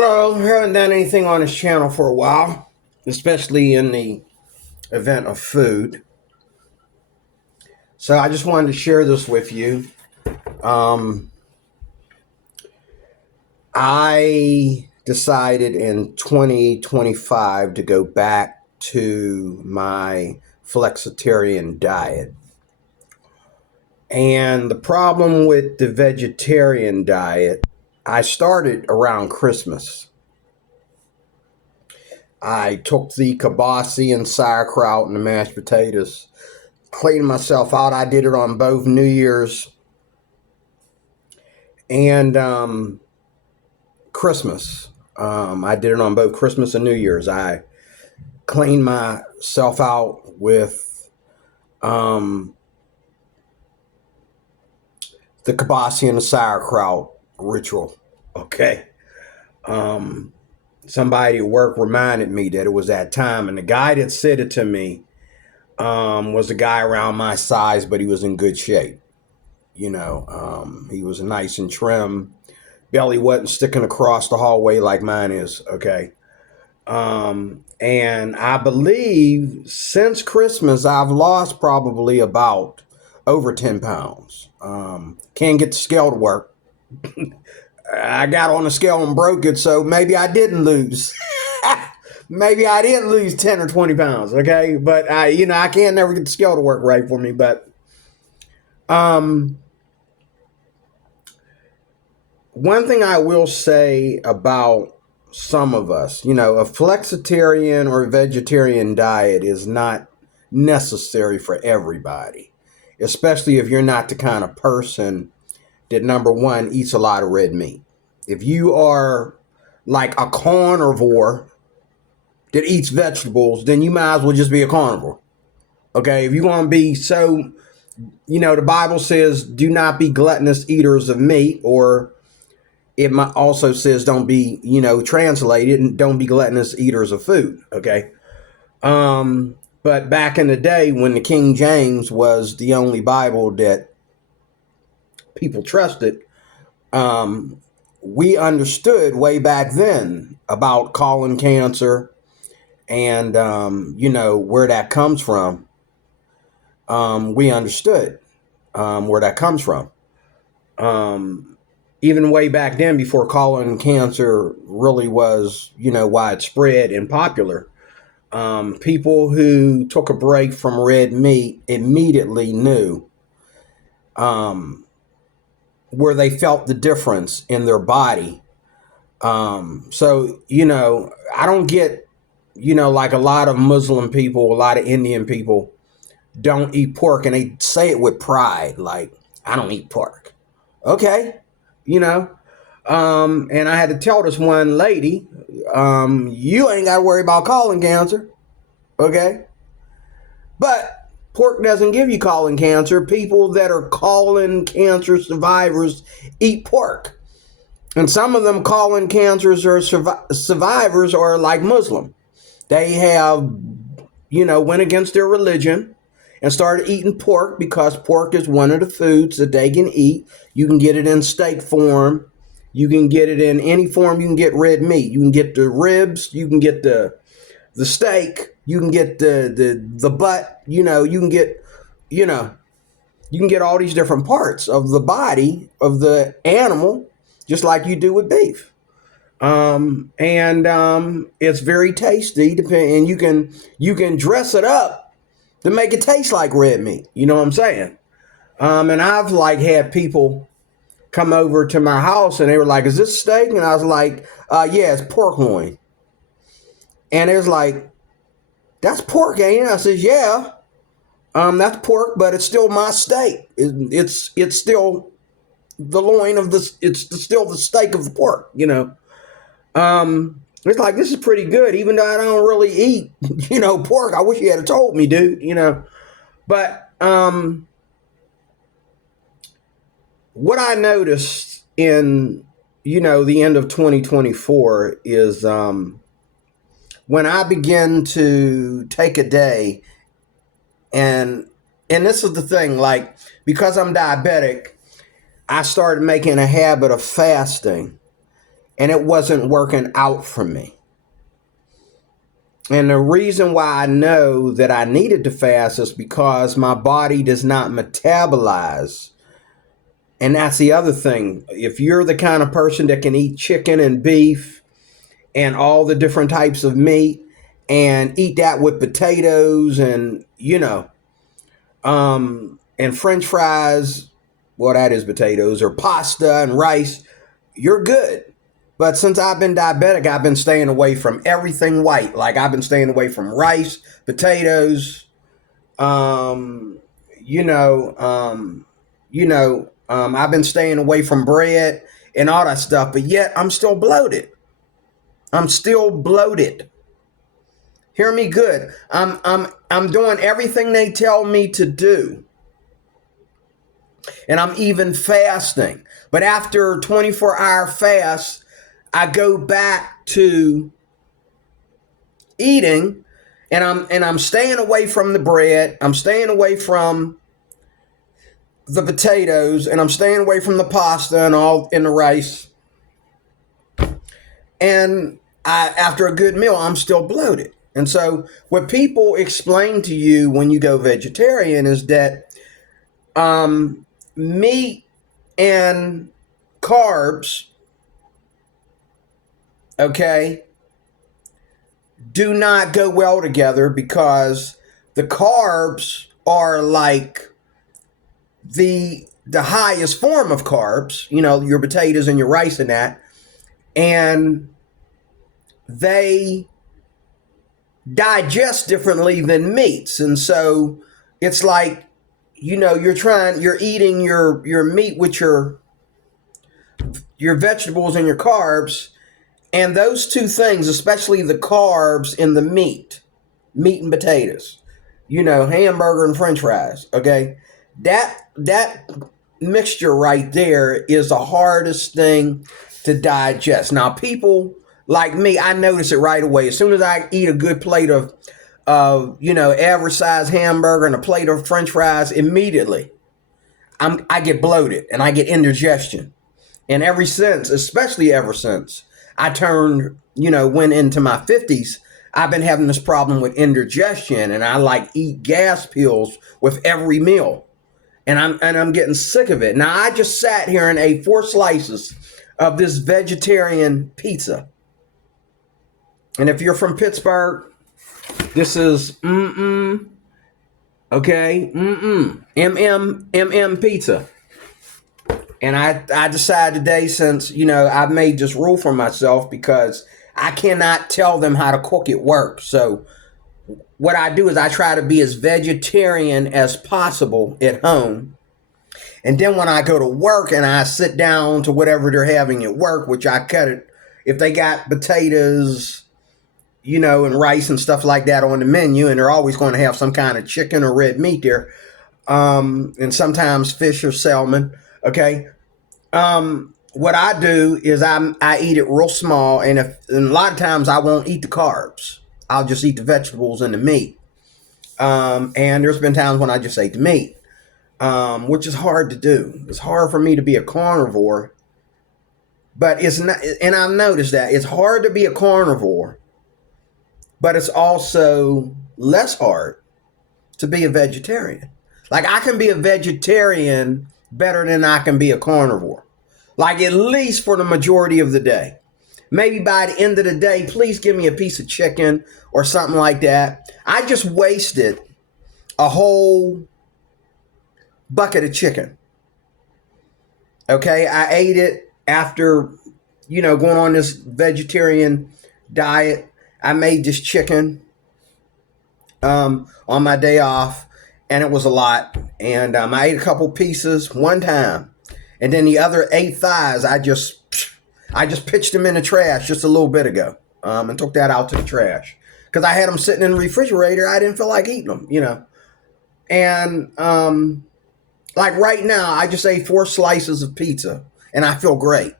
Hello, haven't done anything on this channel for a while, especially in the event of food. So I just wanted to share this with you. Um, I decided in 2025 to go back to my flexitarian diet. And the problem with the vegetarian diet, I started around Christmas. I took the kibasi and sauerkraut and the mashed potatoes, cleaned myself out. I did it on both New Year's and Christmas. I did it on both Christmas and New Year's. I cleaned myself out with the kibasi and the sauerkraut ritual. Okay. Somebody at work reminded me that it was that time, and the guy that said it to me was a guy around my size, but he was in good shape. He was nice and trim. Belly wasn't sticking across the hallway like mine is. Okay. And I believe since Christmas, I've lost probably about over 10 pounds. Can't get the scale to work. I got on the scale and broke it, so maybe I didn't lose. Maybe I didn't lose 10 or 20 pounds, okay? But I can't never get the scale to work right for me. But one thing I will say about some of us, a flexitarian or vegetarian diet is not necessary for everybody, especially if you're not the kind of person that, number one, eats a lot of red meat. If you are like a carnivore that eats vegetables, then you might as well just be a carnivore. Okay, if you want to be so, the Bible says, do not be gluttonous eaters of meat, or it also says don't be, translated, and don't be gluttonous eaters of food. Okay. But back in the day when the King James was the only Bible that people trusted, we understood way back then about colon cancer and, where that comes from. We understood where that comes from. Even way back then, before colon cancer really was, widespread and popular, people who took a break from red meat immediately knew where they felt the difference in their body. So, I don't get, like a lot of Muslim people, a lot of Indian people don't eat pork, and they say it with pride, like, I don't eat pork. Okay. And I had to tell this one lady, you ain't got to worry about colon cancer. Okay. But pork doesn't give you colon cancer. People that are colon cancer survivors eat pork. And some of them colon cancers or survivors are like Muslim. They have, went against their religion and started eating pork because pork is one of the foods that they can eat. You can get it in steak form. You can get it in any form. You can get red meat. You can get the ribs. You can get the steak. You can get the butt. You can get, you can get all these different parts of the body of the animal, just like you do with beef. And it's very tasty. And you can dress it up to make it taste like red meat. You know what I'm saying? And I've had people come over to my house and they were like, is this steak? And I was like, yeah, it's pork loin. And it was like, that's pork, ain't it? I says, yeah, that's pork, but it's still my steak. It's still the loin of this. It's still the steak of the pork, It's like, this is pretty good, even though I don't really eat, pork. I wish you had told me, dude, But what I noticed in, the end of 2024 is when I begin to take a day, and this is the thing, like, because I'm diabetic, I started making a habit of fasting. and it wasn't working out for me. And the reason why I know that I needed to fast is because my body does not metabolize. And that's the other thing. If you're the kind of person that can eat chicken and beef and all the different types of meat and eat that with potatoes and, and French fries, well, that is potatoes, or pasta and rice, you're good. But since I've been diabetic, I've been staying away from everything white. Like I've been staying away from rice, potatoes, I've been staying away from bread and all that stuff. But yet I'm still bloated. I'm still bloated. Hear me good. I'm doing everything they tell me to do. And I'm even fasting. But after a 24-hour fast, I go back to eating, and I'm staying away from the bread. I'm staying away from the potatoes, and I'm staying away from the pasta and all in the rice. And after a good meal, I'm still bloated. And so what people explain to you when you go vegetarian is that meat and carbs, okay, do not go well together, because the carbs are like the highest form of carbs, your potatoes and your rice and that, and they digest differently than meats. And so it's like, you're eating your meat with your vegetables and your carbs, and those two things, especially the carbs in the meat and potatoes, hamburger and French fries, okay? That mixture right there is the hardest thing to digest. Now, people like me, I notice it right away. As soon as I eat a good plate of average size hamburger and a plate of French fries, immediately I get bloated and I get indigestion. And especially ever since I went into my 50s, I've been having this problem with indigestion, and I eat gas pills with every meal. And I'm getting sick of it. Now, I just sat here and ate 4 slices of this vegetarian pizza. And if you're from Pittsburgh, this is okay, pizza. And I decided today, since, I've made this rule for myself, because I cannot tell them how to cook it work. So what I do is I try to be as vegetarian as possible at home. And then when I go to work and I sit down to whatever they're having at work, which I cut it, if they got potatoes, and rice and stuff like that on the menu, and they're always going to have some kind of chicken or red meat there, and sometimes fish or salmon. Okay. What I do is I eat it real small, and a lot of times I won't eat the carbs. I'll just eat the vegetables and the meat. And there's been times when I just ate the meat, which is hard to do. It's hard for me to be a carnivore, but it's not. And I've noticed that it's hard to be a carnivore, but it's also less hard to be a vegetarian. Like, I can be a vegetarian better than I can be a carnivore. Like, at least for the majority of the day. Maybe by the end of the day, please give me a piece of chicken or something like that. I just wasted a whole bucket of chicken. Okay, I ate it after, going on this vegetarian diet. I made this chicken on my day off, and it was a lot. And I ate a couple pieces one time, and then the other 8 thighs, I just pitched them in the trash just a little bit ago, and took that out to the trash because I had them sitting in the refrigerator. I didn't feel like eating them, And like right now, I just ate 4 slices of pizza, and I feel great.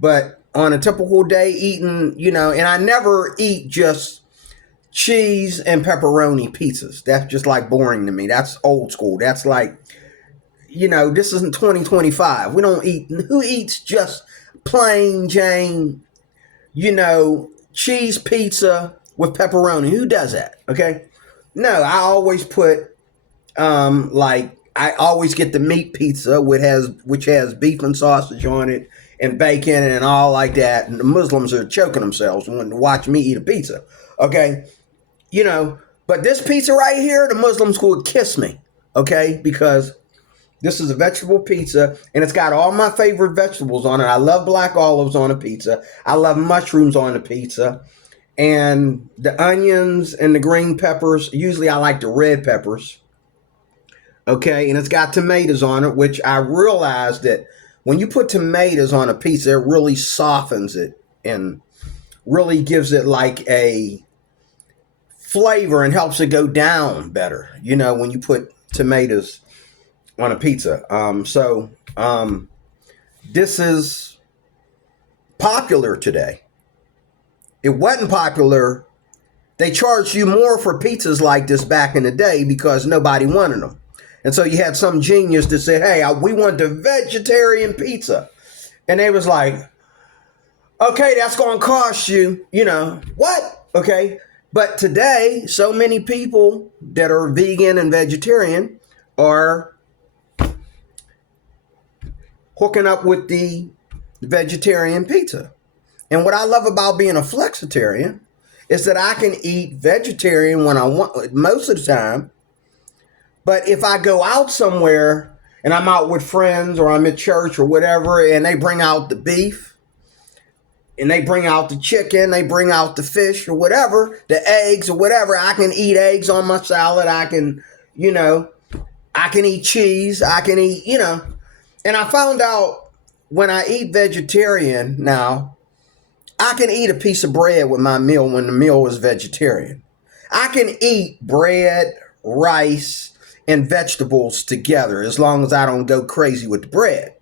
But on a typical day eating, and I never eat just cheese and pepperoni pizzas. That's just like boring to me. That's old school. That's like, this isn't 2025. We don't eat. Who eats just plain Jane, cheese pizza with pepperoni. Who does that? Okay. No, I always put I always get the meat pizza which has beef and sausage on it and bacon and all like that. And the Muslims are choking themselves when they watch me eat a pizza. Okay. But this pizza right here, the Muslims would kiss me. Okay, because this is a vegetable pizza, and it's got all my favorite vegetables on it. I love black olives on a pizza. I love mushrooms on a pizza. And the onions and the green peppers. Usually I like the red peppers. Okay, and it's got tomatoes on it, which I realized that when you put tomatoes on a pizza, it really softens it and really gives it like a flavor and helps it go down better, when you put tomatoes on a pizza. This is popular today. It wasn't popular. They charged you more for pizzas like this back in the day because nobody wanted them. And so you had some genius that said, hey, we want the vegetarian pizza. And they was like, okay, that's going to cost you, what? Okay. But today, so many people that are vegan and vegetarian are hooking up with the vegetarian pizza. And what I love about being a flexitarian is that I can eat vegetarian when I want, most of the time. But if I go out somewhere and I'm out with friends or I'm at church or whatever, and they bring out the beef and they bring out the chicken, they bring out the fish or whatever, the eggs or whatever, I can eat eggs on my salad. I can, I can eat cheese. I can eat, and I found out when I eat vegetarian now, I can eat a piece of bread with my meal when the meal is vegetarian. I can eat bread, rice, and vegetables together as long as I don't go crazy with the bread.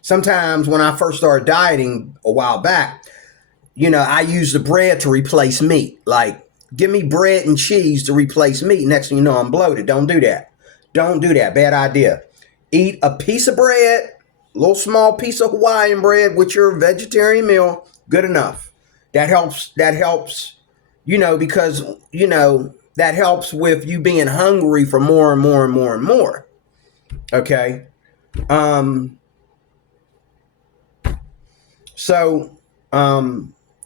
Sometimes when I first started dieting a while back, I use the bread to replace meat. Like, give me bread and cheese to replace meat. Next thing you know, I'm bloated. Don't do that. Don't do that. Bad idea. Eat a piece of bread, a little small piece of Hawaiian bread with your vegetarian meal. Good enough. That helps, because, that helps with you being hungry for more and more and more and more. Okay.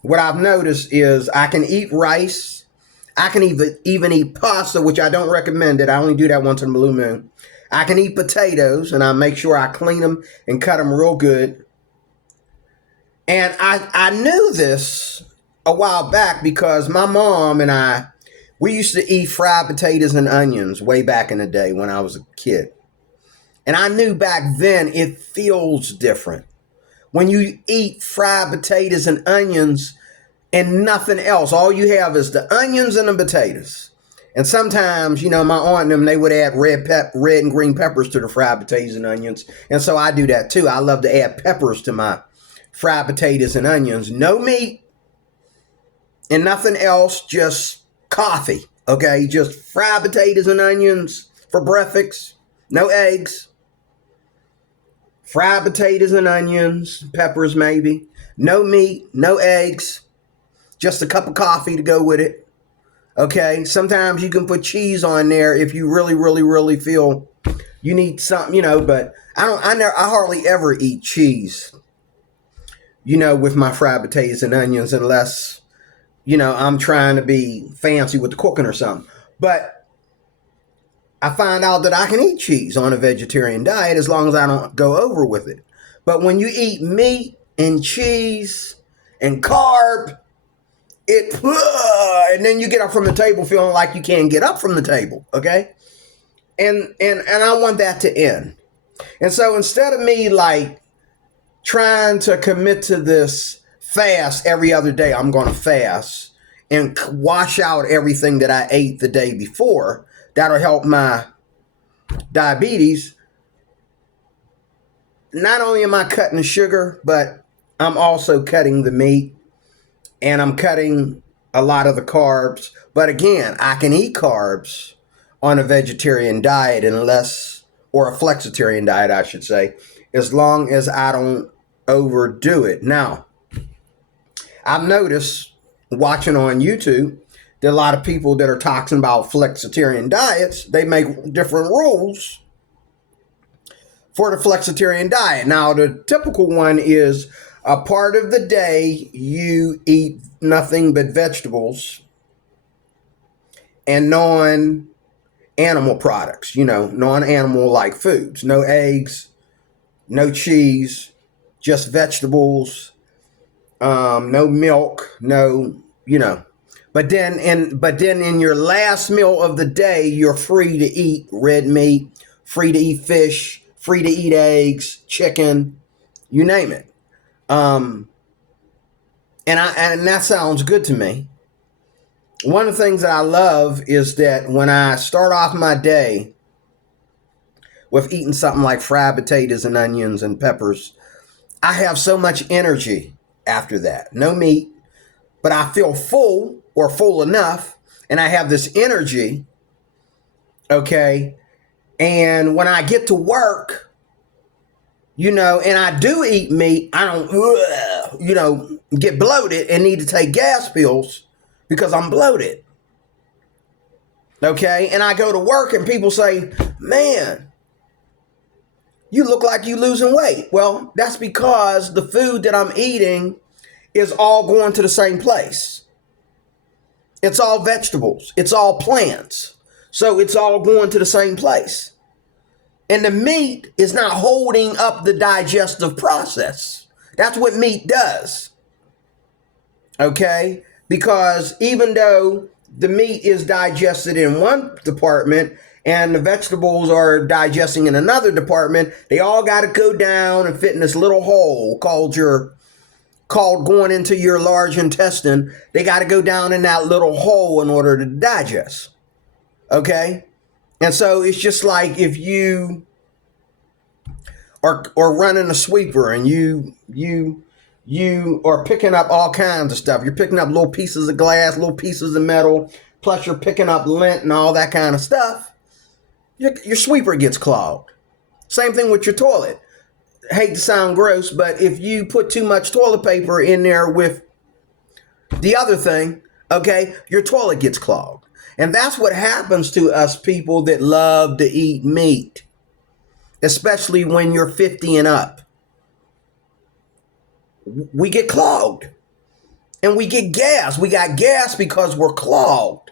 What I've noticed is I can eat rice. I can even eat pasta, which I don't recommend it. I only do that once in a blue moon. I can eat potatoes, and I make sure I clean them and cut them real good. And I knew this a while back because my mom and we used to eat fried potatoes and onions way back in the day when I was a kid. And I knew back then it feels different. When you eat fried potatoes and onions and nothing else, all you have is the onions and the potatoes. And sometimes, my aunt and them, they would add red and green peppers to the fried potatoes and onions. And so I do that too. I love to add peppers to my fried potatoes and onions. No meat and nothing else, just coffee. Okay, just fried potatoes and onions for breakfast. No eggs. Fried potatoes and onions, peppers maybe. No meat, no eggs. Just a cup of coffee to go with it. Okay, sometimes you can put cheese on there if you really, really, really feel you need something, but I hardly ever eat cheese, with my fried potatoes and onions unless, I'm trying to be fancy with the cooking or something. But I find out that I can eat cheese on a vegetarian diet as long as I don't go over with it. But when you eat meat and cheese and carb, and then you get up from the table feeling like you can't get up from the table, okay? And I want that to end. And so instead of me like trying to commit to this fast every other day, I'm going to fast and wash out everything that I ate the day before. That'll help my diabetes. Not only am I cutting the sugar, but I'm also cutting the meat and I'm cutting a lot of the carbs. But again, I can eat carbs on a vegetarian diet or a flexitarian diet, I should say, as long as I don't overdo it. Now, I've noticed watching on YouTube that a lot of people that are talking about flexitarian diets, they make different rules for the flexitarian diet. Now, the typical one is a part of the day you eat nothing but vegetables and non-animal products, non-animal like foods, no eggs, no cheese, just vegetables, no milk, no, But then in your last meal of the day, you're free to eat red meat, free to eat fish, free to eat eggs, chicken, you name it. And that sounds good to me. One of the things that I love is that when I start off my day with eating something like fried potatoes and onions and peppers, I have so much energy after that. No meat, but I feel full or full enough, and I have this energy, okay? And when I get to work, and I do eat meat, I don't, get bloated and need to take gas pills because I'm bloated, okay? And I go to work and people say, man, you look like you losing weight. Well, that's because the food that I'm eating is all going to the same place. It's all vegetables. It's all plants. So it's all going to the same place. And the meat is not holding up the digestive process. That's what meat does. Okay? Because even though the meat is digested in one department and the vegetables are digesting in another department, they all got to go down and fit in this little hole called going into your large intestine. They got to go down in that little hole in order to digest. Okay? And so it's just like if you are running a sweeper and you are picking up all kinds of stuff. You're picking up little pieces of glass, little pieces of metal, plus you're picking up lint and all that kind of stuff. Your sweeper gets clogged. Same thing with your toilet. I hate to sound gross, but if you put too much toilet paper in there with the other thing, okay, your toilet gets clogged. And that's what happens to us people that love to eat meat, especially when you're 50 and up. We get clogged and we get gas. We got gas because we're clogged.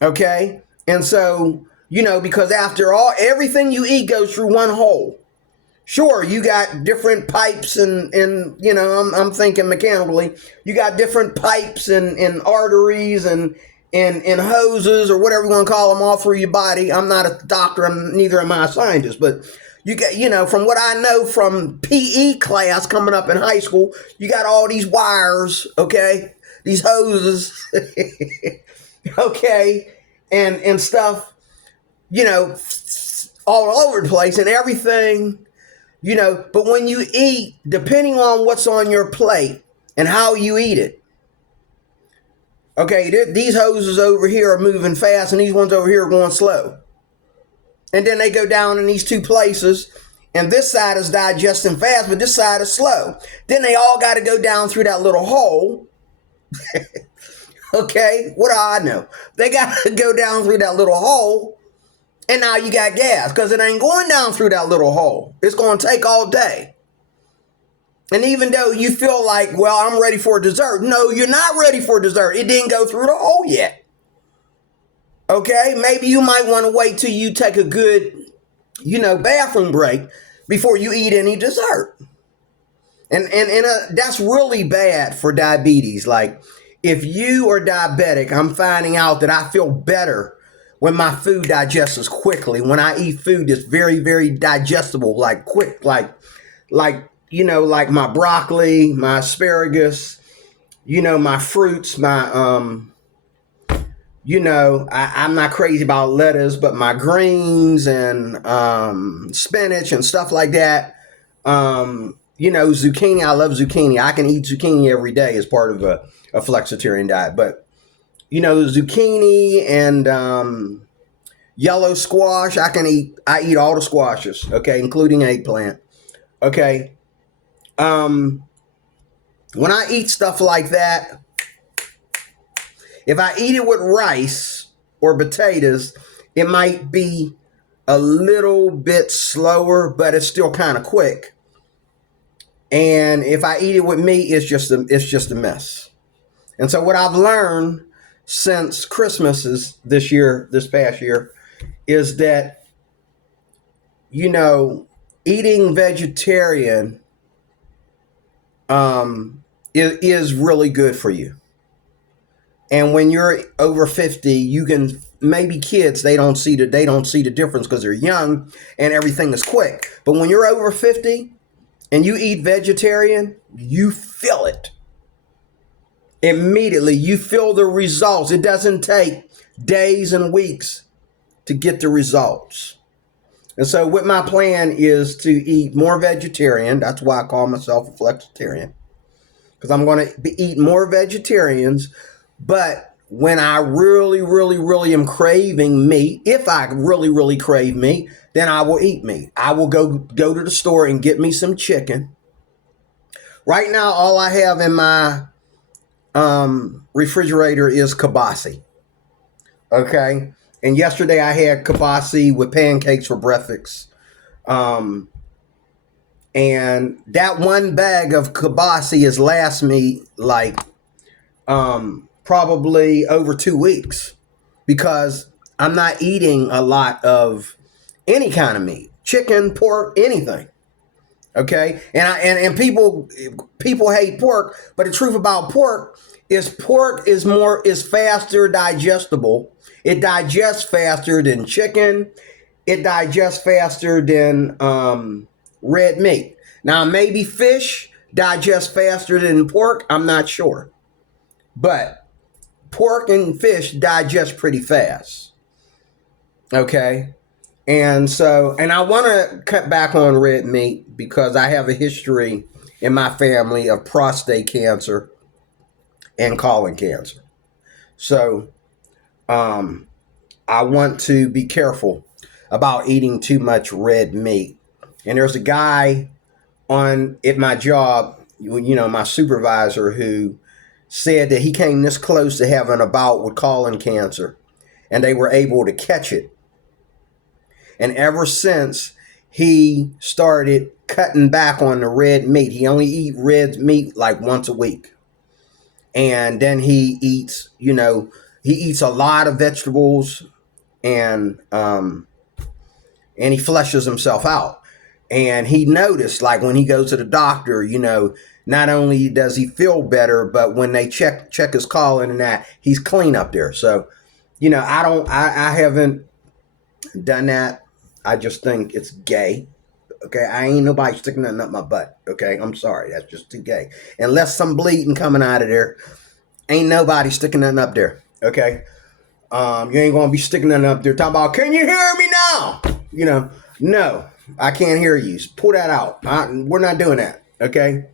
Okay? And so, because after all, everything you eat goes through one hole. Sure, you got different pipes and I'm thinking mechanically, you got different pipes and arteries and hoses or whatever you want to call them all through your body. I'm not a doctor, neither am I a scientist, but you get, from what I know from PE class coming up in high school, you got all these wires, okay, these hoses, okay, and stuff, all over the place and everything. But when you eat, depending on what's on your plate and how you eat it, okay, these hoses over here are moving fast and these ones over here are going slow. And then they go down in these two places and this side is digesting fast, but this side is slow. Then they all got to go down through that little hole. Okay, what do I know? They got to go down through that little hole. And now you got gas because it ain't going down through that little hole. It's going to take all day. And even though you feel like, well, I'm ready for dessert. No, you're not ready for dessert. It didn't go through the hole yet. Okay, maybe you might want to wait till you take a good, bathroom break before you eat any dessert. And that's really bad for diabetes. Like if you are diabetic, I'm finding out that I feel better when my food digests quickly, when I eat food that's very, very digestible, like quick, like my broccoli, my asparagus, my fruits, my, I'm not crazy about lettuce, but my greens and spinach and stuff like that. Zucchini, I love zucchini. I can eat zucchini every day as part of a flexitarian diet, but zucchini and yellow squash. I eat all the squashes, okay, including eggplant, okay. When I eat stuff like that, if I eat it with rice or potatoes, it might be a little bit slower, but it's still kind of quick. And if I eat it with meat, it's just a mess. And so what I've learned since Christmas is this past year, is that, eating vegetarian is really good for you. And when you're over 50, you can, maybe kids, they don't see the difference because they're young and everything is quick. But when you're over 50 and you eat vegetarian, you feel it. Immediately, you feel the results. It doesn't take days and weeks to get the results. And so what my plan is to eat more vegetarian. That's why I call myself a flexitarian, because I'm going to eat more vegetarians. But when I really, really, really am craving meat, if I really, really crave meat, then I will eat meat. I will go to the store and get me some chicken. Right now, all I have in my refrigerator is kibasi. Okay. And yesterday I had kibasi with pancakes for breakfast. And that one bag of kibasi has lasted me like probably over 2 weeks, because I'm not eating a lot of any kind of meat, chicken, pork, anything. Okay. And people hate pork, but the truth about pork is faster digestible. It digests faster than chicken. It digests faster than red meat. Now, maybe fish digests faster than pork. I'm not sure. But pork and fish digest pretty fast. Okay. And I want to cut back on red meat because I have a history in my family of prostate cancer and colon cancer. So I want to be careful about eating too much red meat. And there's a guy at my job, my supervisor, who said that he came this close to having a bout with colon cancer, and they were able to catch it. And ever since, he started cutting back on the red meat. He only eats red meat like once a week. And then he eats a lot of vegetables, and he flushes himself out. And he noticed, like, when he goes to the doctor, not only does he feel better, but when they check his colon and that, he's clean up there. So, I haven't done that. I just think it's gay. Okay, I ain't nobody sticking nothing up my butt. Okay, I'm sorry, that's just too gay. Unless some bleeding coming out of there, ain't nobody sticking nothing up there. Okay, you ain't gonna be sticking nothing up there talking about, can you hear me now? No, I can't hear you. Pull that out. We're not doing that. Okay.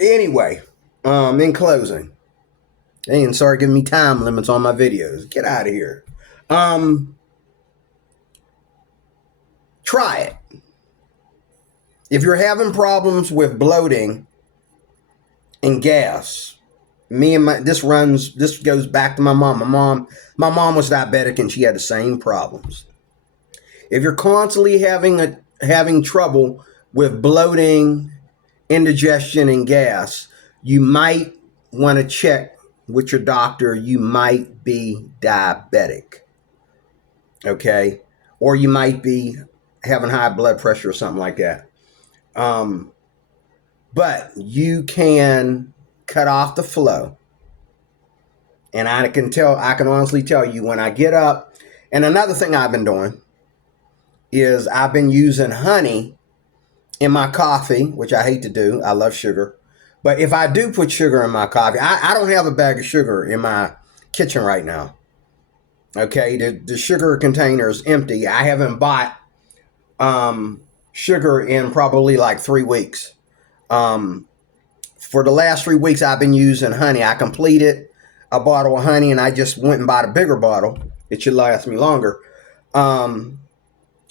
Anyway, in closing, and sorry, giving me time limits on my videos. Get out of here. Try it. If you're having problems with bloating and gas, this goes back to my mom. My mom was diabetic and she had the same problems. If you're constantly having trouble with bloating, indigestion, and gas, you might want to check with your doctor. You might be diabetic. Okay? Or you might be having high blood pressure or something like that. But you can cut off the flow. And I can honestly tell you, when I get up, and another thing I've been doing is I've been using honey in my coffee, which I hate to do. I love sugar. But if I do put sugar in my coffee, I don't have a bag of sugar in my kitchen right now. Okay, the sugar container is empty. I haven't bought sugar in probably like 3 weeks. For the last 3 weeks, I've been using honey. I completed a bottle of honey, and I just went and bought a bigger bottle. It should last me longer.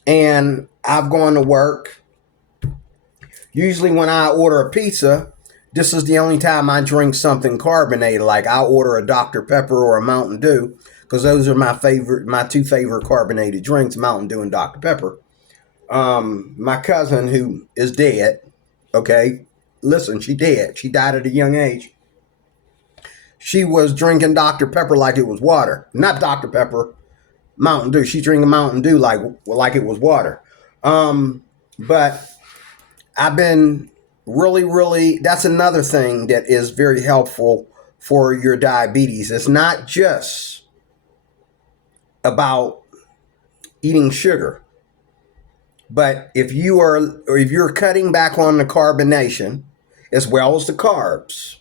And I've gone to work, Usually when I order a pizza, this is the only time I drink something carbonated. Like I'll order a Dr. Pepper or a Mountain Dew, because those are my two favorite carbonated drinks, Mountain Dew and Dr. Pepper. My cousin, who is dead, okay, listen, she dead. She died at a young age. She was drinking Dr. Pepper like it was water. Not Dr. Pepper, Mountain Dew. She's drinking Mountain Dew like it was water. But I've been really, that's another thing that is very helpful for your diabetes. It's not just about eating sugar, but if you're cutting back on the carbonation as well as the carbs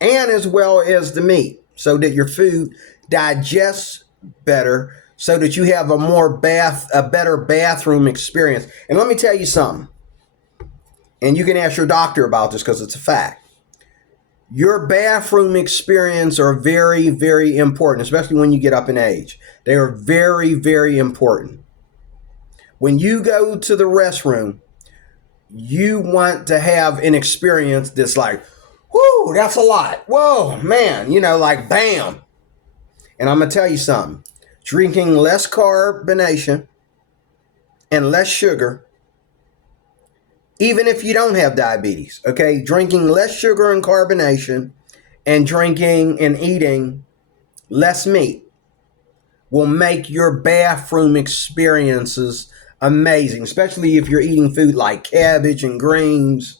and as well as the meat, so that your food digests better, so that you have a better bathroom experience. And let me tell you something, and you can ask your doctor about this because it's a fact. Your bathroom experience are very, very important, especially when you get up in age. They are very, very important. When you go to the restroom, you want to have an experience that's like, whoo, that's a lot. Whoa, man, like bam. And I'm going to tell you something. Drinking less carbonation and less sugar, even if you don't have diabetes, okay? Drinking less sugar and carbonation and drinking and eating less meat will make your bathroom experiences amazing, especially if you're eating food like cabbage and greens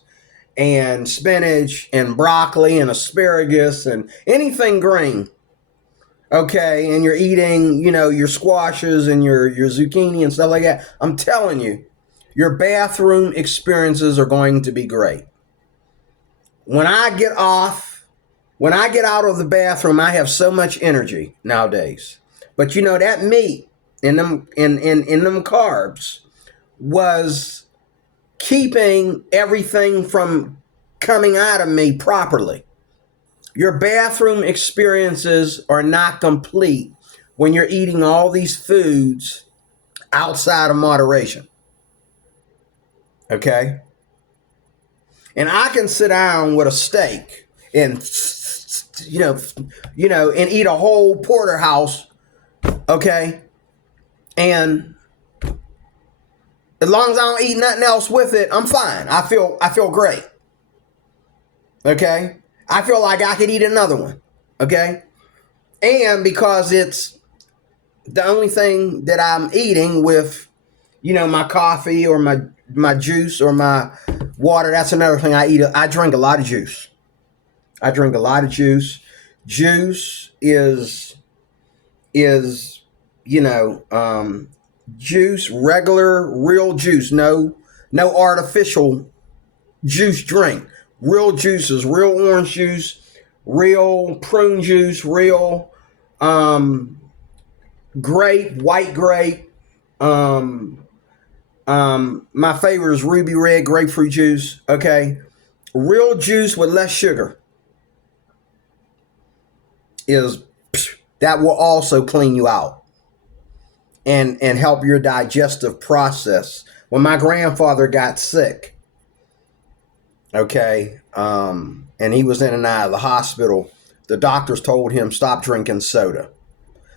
and spinach and broccoli and asparagus and anything green, okay? And you're eating, your squashes and your zucchini and stuff like that. I'm telling you, your bathroom experiences are going to be great. When I get out of the bathroom, I have so much energy nowadays. But that meat and them them carbs was keeping everything from coming out of me properly. Your bathroom experiences are not complete when you're eating all these foods outside of moderation. Okay? And I can sit down with a steak and and eat a whole porterhouse, okay? And as long as I don't eat nothing else with it, I'm fine. I feel great. Okay? I feel like I could eat another one. Okay? And because it's the only thing that I'm eating with, my coffee or my juice or my water, that's another thing I eat. I drink a lot of juice. Juice is juice, regular, real juice. No artificial juice drink. Real juices, real orange juice, real prune juice, real grape, white grape. My favorite is ruby red grapefruit juice. Okay. Real juice with less sugar that will also clean you out and help your digestive process. When my grandfather got sick, okay, and he was in and out of the hospital, the doctors told him stop drinking soda.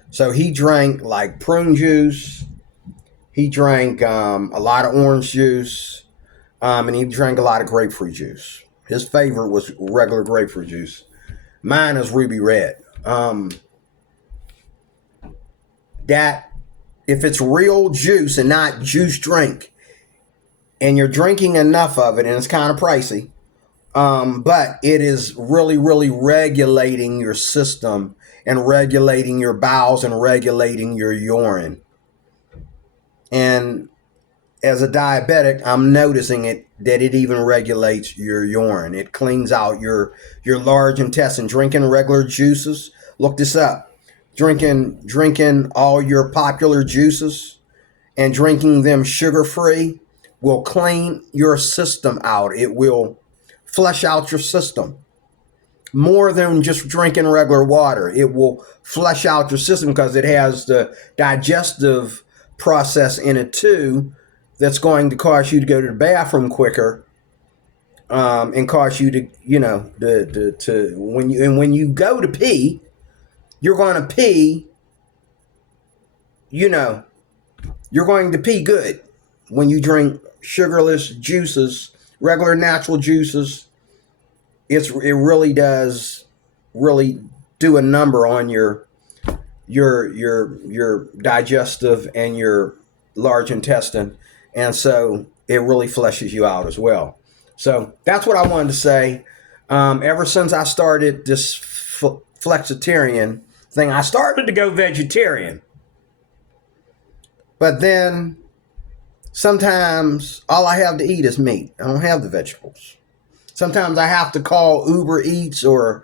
So he drank like prune juice. He drank a lot of orange juice, and he drank a lot of grapefruit juice. His favorite was regular grapefruit juice. Mine is ruby red. That if it's real juice and not juice drink, and you're drinking enough of it, and it's kind of pricey, but it is really, really regulating your system and regulating your bowels and regulating your urine. And as a diabetic, I'm noticing that it even regulates your urine. It cleans out your large intestine. Drinking regular juices, look this up. Drinking all your popular juices and drinking them sugar-free will clean your system out. It will flush out your system. More than just drinking regular water. It will flush out your system because it has the digestive process in it too that's going to cause you to go to the bathroom quicker and cause you to, to when you go to pee, you're going to pee, you know, you're going to pee good when you drink sugarless juices, regular natural juices. It really does really do a number on your digestive and your large intestine, and so it really fleshes you out as well. So that's what I wanted to say. Ever since I started this flexitarian thing, I started to go vegetarian, but then sometimes all I have to eat is meat. I don't have the vegetables. Sometimes I have to call Uber Eats or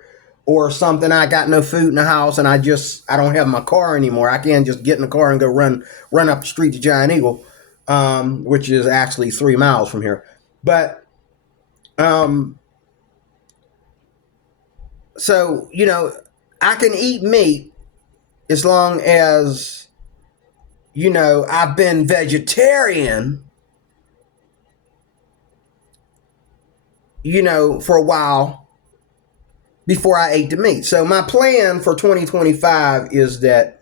something. I got no food in the house and I don't have my car anymore. I can't just get in the car and go run up the street to Giant Eagle, which is actually 3 miles from here. But so I can eat meat as long as I've been vegetarian for a while before I ate the meat. So my plan for 2025 is that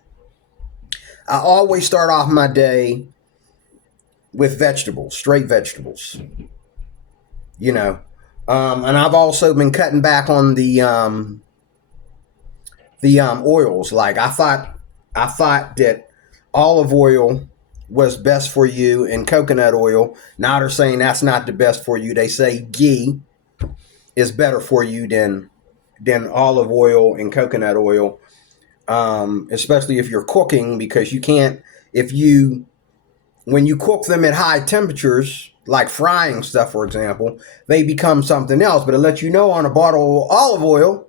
I always start off my day with vegetables, straight vegetables. And I've also been cutting back on the oils. Like I thought that olive oil was best for you and coconut oil. Now they're saying that's not the best for you. They say ghee is better for you than olive oil and coconut oil, especially if you're cooking, because you can't, when you cook them at high temperatures, like frying stuff, for example, they become something else. But it lets you know on a bottle of olive oil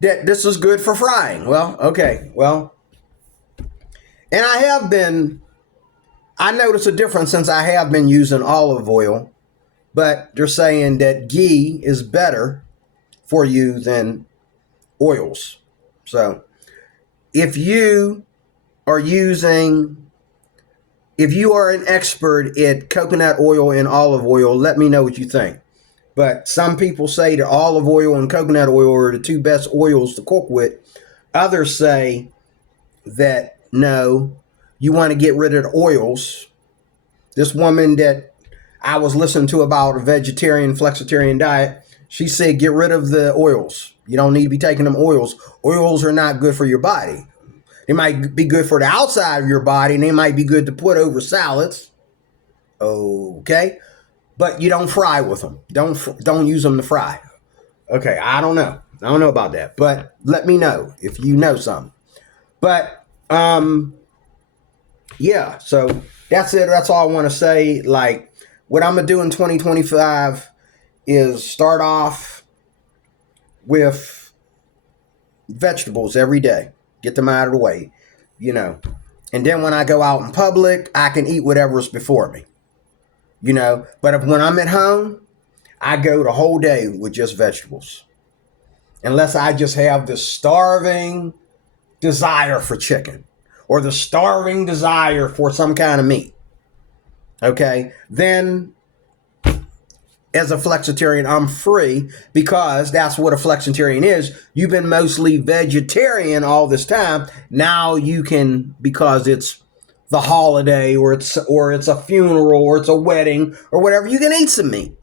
that this is good for frying. Well, okay, and I noticed a difference since I have been using olive oil, but they're saying that ghee is better for you than oils. So if you are an expert at coconut oil and olive oil, let me know what you think. But some people say that olive oil and coconut oil are the two best oils to cook with. Others say that no, you want to get rid of the oils. This woman that I was listening to about a vegetarian, flexitarian diet, she said get rid of the oils. You don't need to be taking them oils. Oils are not good for your body. They might be good for the outside of your body, and they might be good to put over salads. Okay, but you don't fry with them. Don't use them to fry. Okay, I don't know about that, but let me know if you know something. But yeah, so that's it. That's all I want to say. Like, what I'm gonna do in 2025 is start off with vegetables every day. Get them out of the way, And then when I go out in public, I can eat whatever's before me, But when I'm at home, I go the whole day with just vegetables. Unless I just have this starving desire for chicken or the starving desire for some kind of meat. Okay, then as a flexitarian, I'm free, because that's what a flexitarian is. You've been mostly vegetarian all this time. Now you can, because it's the holiday or it's a funeral or it's a wedding or whatever, you can eat some meat.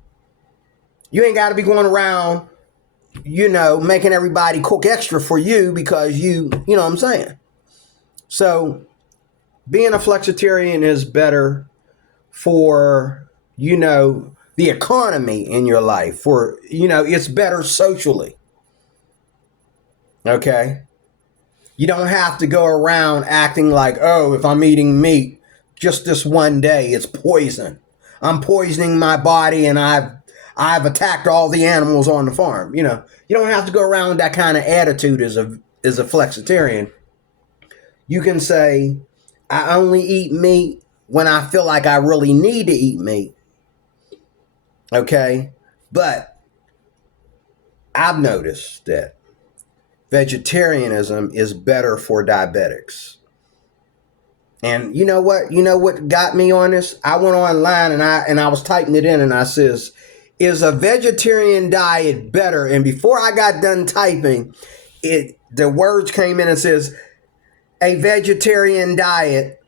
You ain't got to be going around, making everybody cook extra for you because you know what I'm saying? So being a flexitarian is better for, the economy in your life, for, it's better socially. Okay. You don't have to go around acting like, oh, if I'm eating meat just this one day, it's poison. I'm poisoning my body and I've attacked all the animals on the farm. You don't have to go around with that kind of attitude as a flexitarian. You can say, I only eat meat when I feel like I really need to eat meat. Okay, but I've noticed that vegetarianism is better for diabetics. And you know what? You know what got me on this? I went online and I was typing it in and I says, is a vegetarian diet better? And before I got done typing, the words came in and says, a vegetarian diet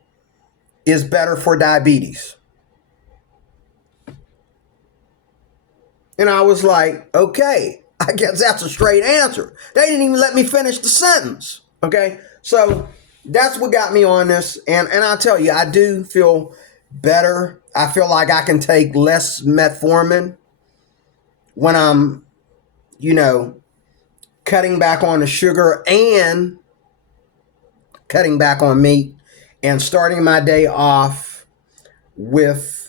is better for diabetes. And I was like, okay, I guess that's a straight answer. They didn't even let me finish the sentence. Okay, so that's what got me on this. And I tell you, I do feel better. I feel like I can take less metformin when I'm, cutting back on the sugar and cutting back on meat and starting my day off with